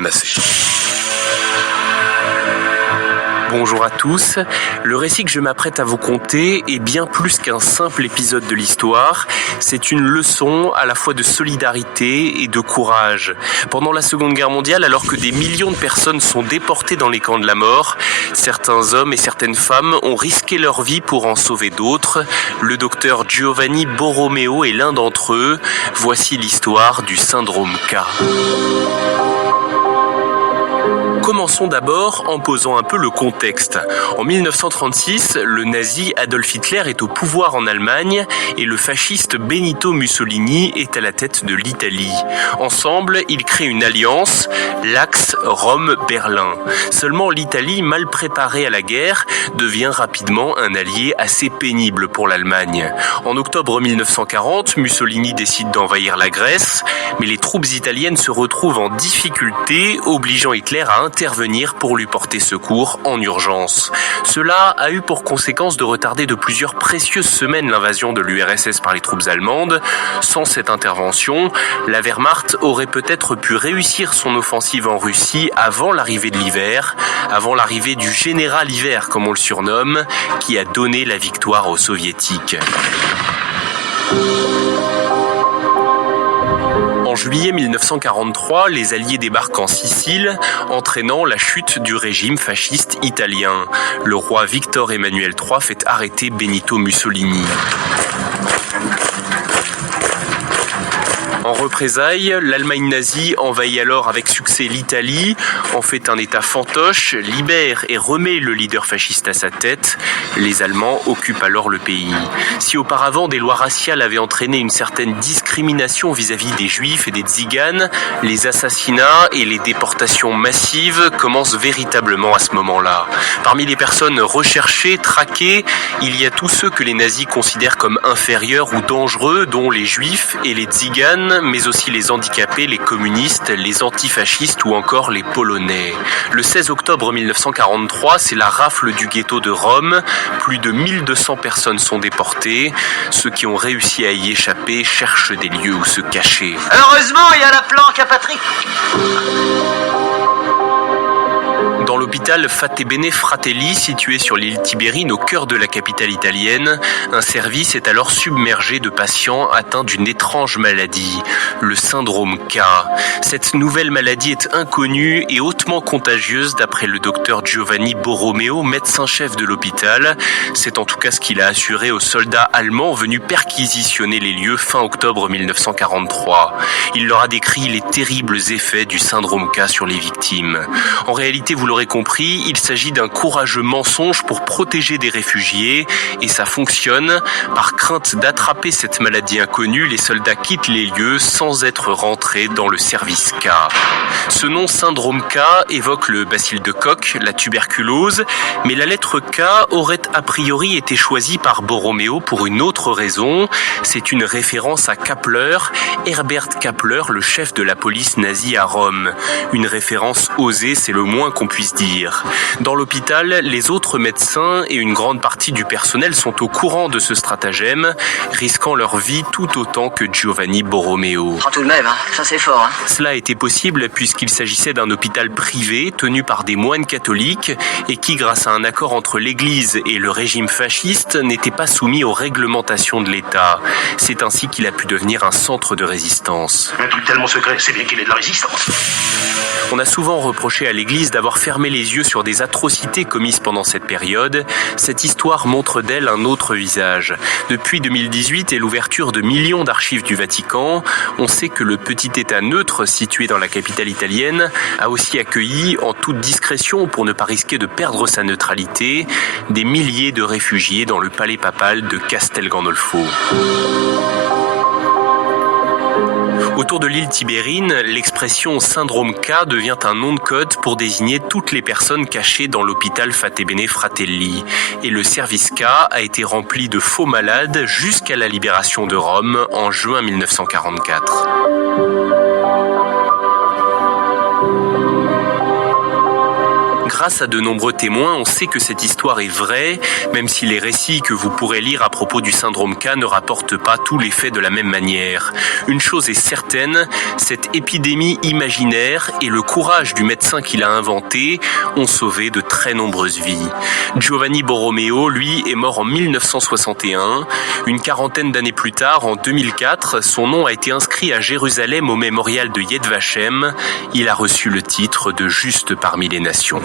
Dalmacée. Bonjour à tous, le récit que je m'apprête à vous conter est bien plus qu'un simple épisode de l'histoire, c'est une leçon à la fois de solidarité et de courage. Pendant la Seconde Guerre mondiale, alors que des millions de personnes sont déportées dans les camps de la mort, certains hommes et certaines femmes ont risqué leur vie pour en sauver d'autres. Le docteur Giovanni Borromeo est l'un d'entre eux. Voici l'histoire du syndrome K. Commençons d'abord en posant un peu le contexte. En 1936, le nazi Adolf Hitler est au pouvoir en Allemagne et le fasciste Benito Mussolini est à la tête de l'Italie. Ensemble, ils créent une alliance, l'axe Rome-Berlin. Seulement l'Italie, mal préparée à la guerre, devient rapidement un allié assez pénible pour l'Allemagne. En octobre 1940, Mussolini décide d'envahir la Grèce, mais les troupes italiennes se retrouvent en difficulté, obligeant Hitler à intervenir pour lui porter secours en urgence. Cela a eu pour conséquence de retarder de plusieurs précieuses semaines l'invasion de l'URSS par les troupes allemandes. Sans cette intervention, la Wehrmacht aurait peut-être pu réussir son offensive en Russie avant l'arrivée de l'hiver, avant l'arrivée du général hiver comme on le surnomme, qui a donné la victoire aux soviétiques. En juillet 1943, les Alliés débarquent en Sicile, entraînant la chute du régime fasciste italien. Le roi Victor Emmanuel III fait arrêter Benito Mussolini. En représailles, l'Allemagne nazie envahit alors avec succès l'Italie, en fait un État fantoche, libère et remet le leader fasciste à sa tête. Les Allemands occupent alors le pays. Si auparavant des lois raciales avaient entraîné une certaine discrimination vis-à-vis des Juifs et des Tziganes, les assassinats et les déportations massives commencent véritablement à ce moment-là. Parmi les personnes recherchées, traquées, il y a tous ceux que les nazis considèrent comme inférieurs ou dangereux, dont les Juifs et les Tziganes, mais aussi les handicapés, les communistes, les antifascistes ou encore les Polonais. Le 16 octobre 1943, c'est la rafle du ghetto de Rome. Plus de 1200 personnes sont déportées. Ceux qui ont réussi à y échapper cherchent des lieux où se cacher. Heureusement, il y a la planque à Patrick. Dans l'hôpital Fatebenè Fratelli, situé sur l'île Tibérine au cœur de la capitale italienne, un service est alors submergé de patients atteints d'une étrange maladie, le syndrome K. Cette nouvelle maladie est inconnue et hautement contagieuse d'après le docteur Giovanni Borromeo, médecin-chef de l'hôpital. C'est en tout cas ce qu'il a assuré aux soldats allemands venus perquisitionner les lieux fin octobre 1943. Il leur a décrit les terribles effets du syndrome K sur les victimes. En réalité, vous l'aurez compris, il s'agit d'un courageux mensonge pour protéger des réfugiés et ça fonctionne. Par crainte d'attraper cette maladie inconnue, les soldats quittent les lieux sans être rentrés dans le service K. Ce nom syndrome K évoque le bacille de Koch, la tuberculose, mais la lettre K aurait a priori été choisie par Borromeo pour une autre raison. C'est une référence à Kappler, Herbert Kappler, le chef de la police nazie à Rome. Une référence osée, c'est le moins qu'on puisse dire. Dans l'hôpital, les autres médecins et une grande partie du personnel sont au courant de ce stratagème, risquant leur vie tout autant que Giovanni Borromeo. Tout de même, ça c'est fort. Cela a été possible puisqu'il s'agissait d'un hôpital privé tenu par des moines catholiques et qui, grâce à un accord entre l'Église et le régime fasciste, n'était pas soumis aux réglementations de l'État. C'est ainsi qu'il a pu devenir un centre de résistance. Un truc tellement secret, c'est bien qu'il ait de la résistance. On a souvent reproché à l'Église d'avoir fermé les yeux sur des atrocités commises pendant cette période. Cette histoire montre d'elle un autre visage. Depuis 2018 et l'ouverture de millions d'archives du Vatican, on sait que le petit État neutre situé dans la capitale italienne a aussi accueilli, en toute discrétion pour ne pas risquer de perdre sa neutralité, des milliers de réfugiés dans le palais papal de Castel Gandolfo. Autour de l'île Tibérine, l'expression syndrome K devient un nom de code pour désigner toutes les personnes cachées dans l'hôpital Fatebenè Fratelli. Et le service K a été rempli de faux malades jusqu'à la libération de Rome en juin 1944. grâce à de nombreux témoins, on sait que cette histoire est vraie, même si les récits que vous pourrez lire à propos du syndrome K ne rapportent pas tous les faits de la même manière. Une chose est certaine, cette épidémie imaginaire et le courage du médecin qui l'a inventée ont sauvé de très nombreuses vies. Giovanni Borromeo, lui, est mort en 1961. Une quarantaine d'années plus tard, en 2004, son nom a été inscrit à Jérusalem au mémorial de Yad Vashem. Il a reçu le titre de Juste parmi les nations.